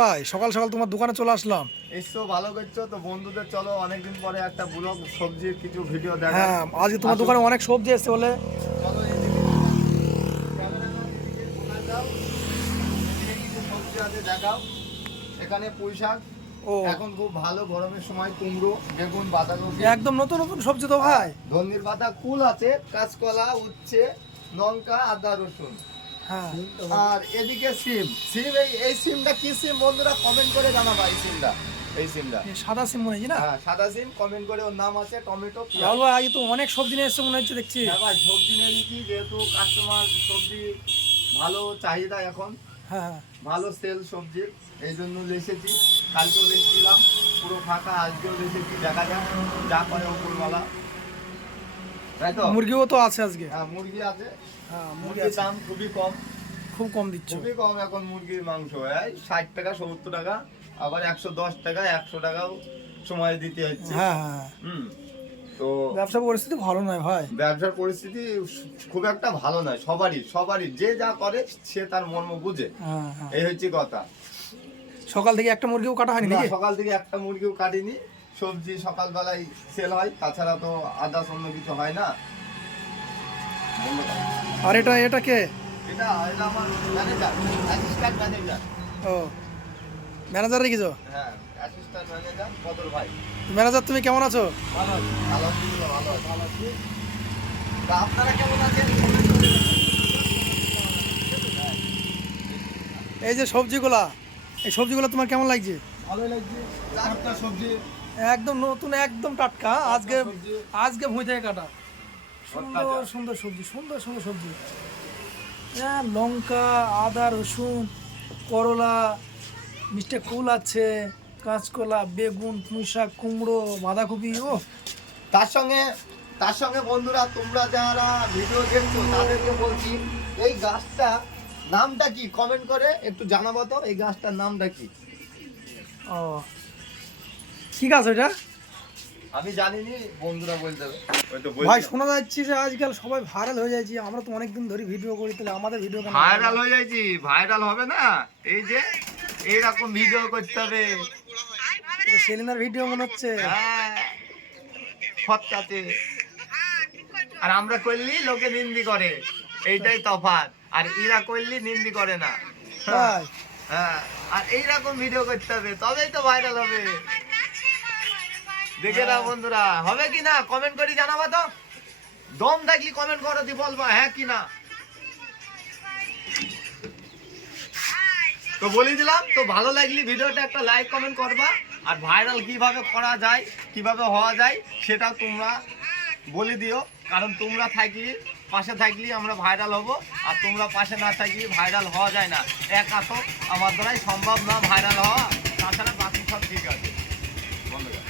ভাই সকাল সকাল তোমার দোকানে চলে আসলাম। এসো, ভালো করছো তো বন্ধুদের। চলো অনেকদিন পরে একটা ব্লগ সবজির কিছু ভিডিও দেখা। হ্যাঁ, আজকে তোমার দোকানে অনেক সবজি এসেছে বলে। চলো এদিকে ক্যামেরাম্যান, এদিকে কোনায় যাও, এদিকে কিছু সবজি আছে দেখাও। এখানে পুঁই শাক, ও এখন খুব ভালো গরমের সময়, কুমড়ো, বেগুন, বাঁধাকপি, একদম নতুন নতুন সবজি তো ভাই। ধনির পাতা, কুল আছে, কাঁচকলা, উচ্ছে, লঙ্কা, আদা, রসুন। হ্যাঁ, আর এদিকে সিম। এই সিমটা কি সিম বন্ধুরা কমেন্ট করে জানাবা। এই সিমটা এই সাদা সিম মনে হচ্ছে না? হ্যাঁ, সাদা সিম। কমেন্ট করে, ওর নাম আছে টমেটো। রাহুল ভাই আজকে তো অনেক সবজি নিয়ে এসছে মনে হচ্ছে দেখছি। হ্যাঁ ভাই, সবজি নিয়ে নিচ্ছি যেহেতু কাস্টমার সবজি ভালো চাহিদা এখন, হ্যাঁ হ্যাঁ, ভালো সেল সবজির, এই জন্য এসেছি। কালকেও এসেছিলাম, পুরো ফাঁকা। আজকেও এসেছি, দেখা যাক যা করে উপরওয়ালা, তাই তো। মুরগিও তো আছে আজকে। হ্যাঁ, মুরগি আছে। হ্যাঁ, মুরগি মুরগির আছে, দাম খুবই কম, খুব কম দিচ্ছ। খুবই কম এখন মুরগির মাংস। 60 টাকা, 70 টাকা, আবার 110 টাকা, 100 টাকাও সময় দিতে হচ্ছে। হ্যাঁ হ্যাঁ, হুম। তো ব্যবসা পরিস্থিতি ভালো নয় ভাই। ব্যবসার পরিস্থিতি খুব একটা ভালো নয়। সবারই যে যা করে সে তার মর্ম বুঝে, হ্যাঁ হ্যাঁ, এই হচ্ছে কথা। সকাল থেকে একটা মুরগিও কাটা হয়নি না, নাকি? সকাল থেকে একটা মুরগিও কাটিনি। সবজি সকালবেলায় সেল হয়, তাছাড়া তো আদার্স অন্য কিছু হয় না। আর এটা কে? এটা এটা আমার ম্যানেজার, অ্যাসিস্ট্যান্ট ম্যানেজার। ও ম্যানেজার রেখেছো? হ্যাঁ, অ্যাসিস্ট্যান্ট ম্যানেজার বদল ভাই। ম্যানেজার তুমি কেমন আছো? ভালো আছি, আলহামদুলিল্লাহ ভালো আছি, ভালো আছি। তা আপনারা কেমন আছেন? এই যে সবজিগুলা, এই সবজিগুলো তোমার কেমন লাগছে? ভালোই লাগছে। চারটা সবজি, একদম নতুন, একদম টাটকা, আজকে সবজি। আজকে ভুঁই থেকে কাটা। সুন্দর টাটকা। সুন্দর সবজি, সুন্দর সুন্দর সবজি। হ্যাঁ, লঙ্কা, আদা, রসুন, করলা, মিষ্টি কুল আছে, কাঁচকলা, বেগুন, পুঁই শাক, কুমড়ো, বাঁধাকপি। ও তার সঙ্গে বন্ধুরা, তোমরা যারা ভিডিও দেখছো তাদেরকে বলছি, এই গাছটা নামটা কি কমেন্ট করে একটু জানাবো তো। এই গাছটার নামটা কি? ও ঠিক আছে ওইটা। আমি জানিনি, বন্ধুরা বলতে হবে। ভাই শোনা যাচ্ছে যে আজকাল সবাই ভাইরাল হয়ে যাচ্ছে। আমরা তো অনেকদিন ধরে ভিডিও করি, তাহলে আমাদের ভিডিও কেন ভাইরাল হয়ে যাইছি? ভাইরাল হবে না, এই যে এইরকম ভিডিও করতে হবে। এটা সেলিনার ভিডিও মনে হচ্ছে। হ্যাঁ, ফটকাতে। আর আমরা করলি লোকে নিন্দি করে, এইটাই তফাৎ। আর এরা করলি নিন্দি করে না। তাই হ্যাঁ, আর এইরকম ভিডিও করতে হবে, তবেই তো ভাইরাল হবে। দেখে নাও বন্ধুরা, হবে কি না কমেন্ট করে জানাবা তো। দম থাকলি কমেন্ট করো, দি বলবা হ্যাঁ কি না। তো বলে দিলাম তো, ভালো লাগলি ভিডিওটা একটা লাইক কমেন্ট করবা। আর ভাইরাল কিভাবে করা যায়, কিভাবে হওয়া যায়, সেটা তোমরা বলে দিও। কারণ তোমরা থাকলি, পাশে থাকলি আমরা ভাইরাল হব। আর তোমরা পাশে না থাকলে ভাইরাল হওয়া যায় না। একা তো আমার দ্বারাই সম্ভব না ভাইরাল হওয়া, তাছাড়া বাকি সব ঠিক আছে বন্ধুরা।